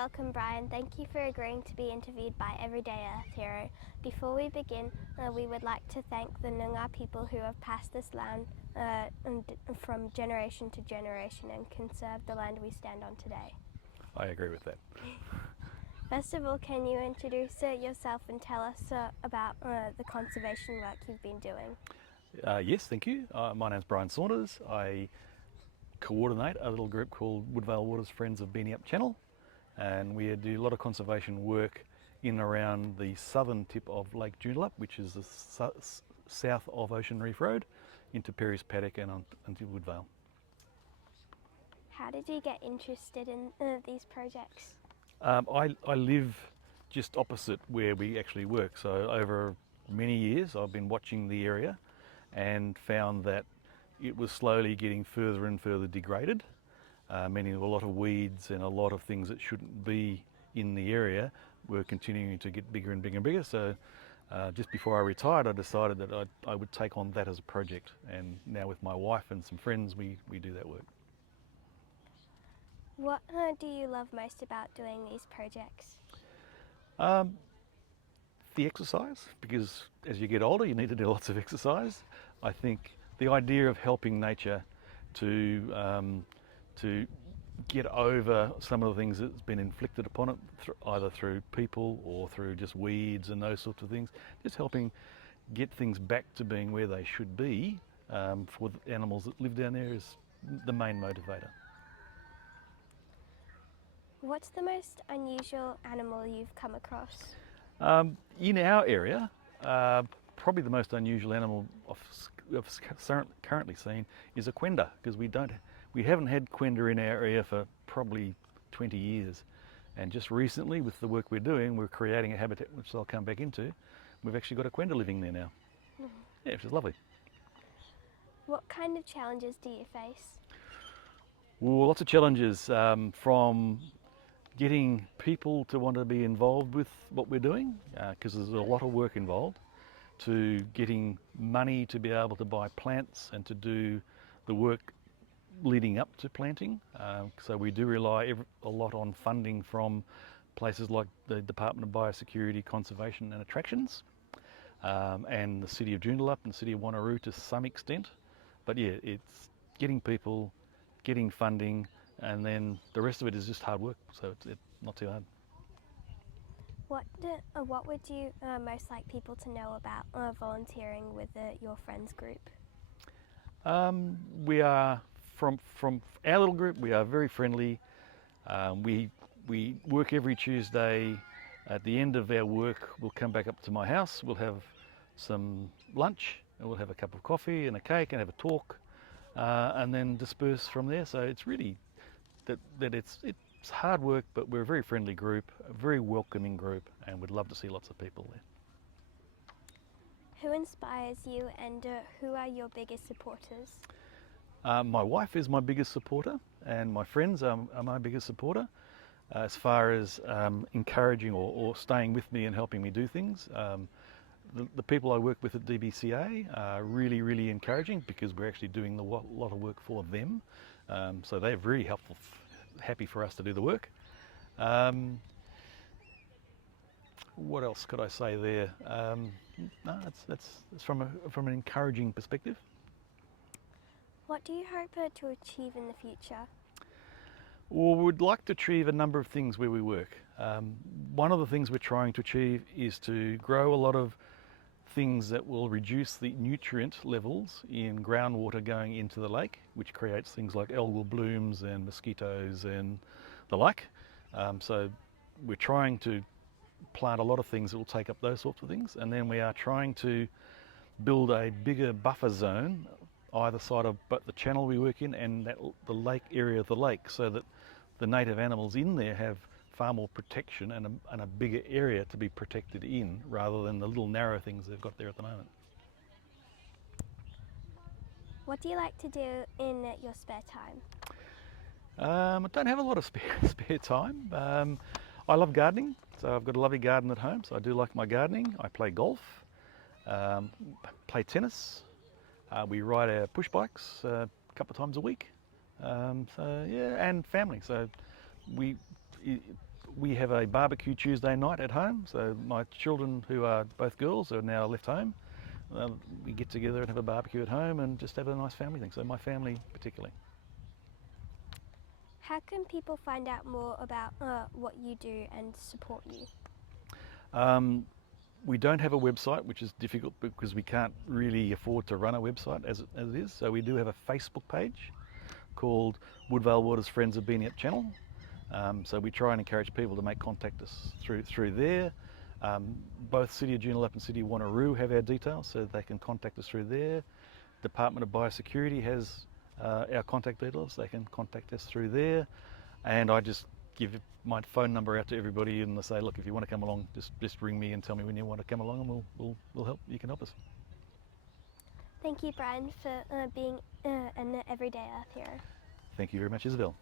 welcome Brian. Thank you for agreeing to be interviewed by Everyday Earth Hero. Before we begin, we would like to thank the Noongar people who have passed this land from generation to generation and conserved the land we stand on today. I agree with that. First of all, can you introduce yourself and tell us about the conservation work you've been doing? Yes, thank you. My name's Bryan Saunders. I coordinate a little group called Woodvale Waters Friends of Beenyup Channel, and we do a lot of conservation work in and around the southern tip of Lake Joondalup, which is the south of Ocean Reef Road, into Perry's Paddock and into Woodvale. How did you get interested in these projects? I live just opposite where we actually work, so over many years I've been watching the area and found that it was slowly getting further and further degraded, meaning a lot of weeds and a lot of things that shouldn't be in the area were continuing to get bigger and bigger and bigger. So just before I retired, I decided that I would take on that as a project, and now with my wife and some friends we do that work. What do you love most about doing these projects? The exercise, because as you get older you need to do lots of exercise. I think the idea of helping nature to get over some of the things that's been inflicted upon it, either through people or through just weeds and those sorts of things, just helping get things back to being where they should be for the animals that live down there is the main motivator. What's the most unusual animal you've come across? In our area, probably the most unusual animal I've currently seen is a quenda, because we haven't had quenda in our area for probably 20 years, and just recently with the work we're doing, we're creating a habitat which I'll come back into. We've actually got a quenda living there now. Yeah, which is lovely. What kind of challenges do you face? Well, lots of challenges, from getting people to want to be involved with what we're doing, because there's a lot of work involved, to getting money to be able to buy plants and to do the work leading up to planting. So we do rely a lot on funding from places like the Department of Biosecurity, Conservation and Attractions, and the City of Joondalup and the City of Wanneroo to some extent. But yeah, it's getting people, getting funding, and then the rest of it is just hard work, so it's not too hard. What would you most like people to know about volunteering with your friends group? We are, from our little group, we are very friendly. We work every Tuesday. At the end of our work, we'll come back up to my house, we'll have some lunch, and we'll have a cup of coffee and a cake and have a talk, and then disperse from there. So it's really that it's hard work, but we're a very friendly group, a very welcoming group, and we'd love to see lots of people there. Who inspires you, and who are your biggest supporters? My wife is my biggest supporter, and my friends are my biggest supporter, as far as encouraging or staying with me and helping me do things. The people I work with at DBCA are really, really encouraging, because we're actually doing a lot of work for them. So they're very helpful, happy for us to do the work. What else could I say there? No, that's from an encouraging perspective. What do you hope to achieve in the future? Well, we'd like to achieve a number of things where we work. One of the things we're trying to achieve is to grow a lot of things that will reduce the nutrient levels in groundwater going into the lake, which creates things like algal blooms and mosquitoes and the like. So we're trying to plant a lot of things that will take up those sorts of things, and then we are trying to build a bigger buffer zone either side of the channel we work in and the lake area of the lake, so that the native animals in there have far more protection and a bigger area to be protected in, rather than the little narrow things they've got there at the moment. What do you like to do in your spare time? I don't have a lot of spare time. I love gardening, so I've got a lovely garden at home, so I do like my gardening. I play golf, play tennis. We ride our push bikes a couple of times a week. So yeah, and family. So we have a barbecue Tuesday night at home. So my children, who are both girls, are now left home. We get together and have a barbecue at home and just have a nice family thing. So my family particularly. How can people find out more about what you do and support you? We don't have a website, which is difficult because we can't really afford to run a website as it is. So we do have a Facebook page called Woodvale Waters Friends of Beenyup Channel. So we try and encourage people to make contact us through there. Both City of Joondalup and City of Wanneroo have our details, so they can contact us through there. Department of Biosecurity has our contact details. They can contact us through there. And I just give my phone number out to everybody and I say, look, if you want to come along, just ring me and tell me when you want to come along, and we'll help. You can help us. Thank you, Bryan, for being an everyday Earth hero. Thank you very much, Isabelle.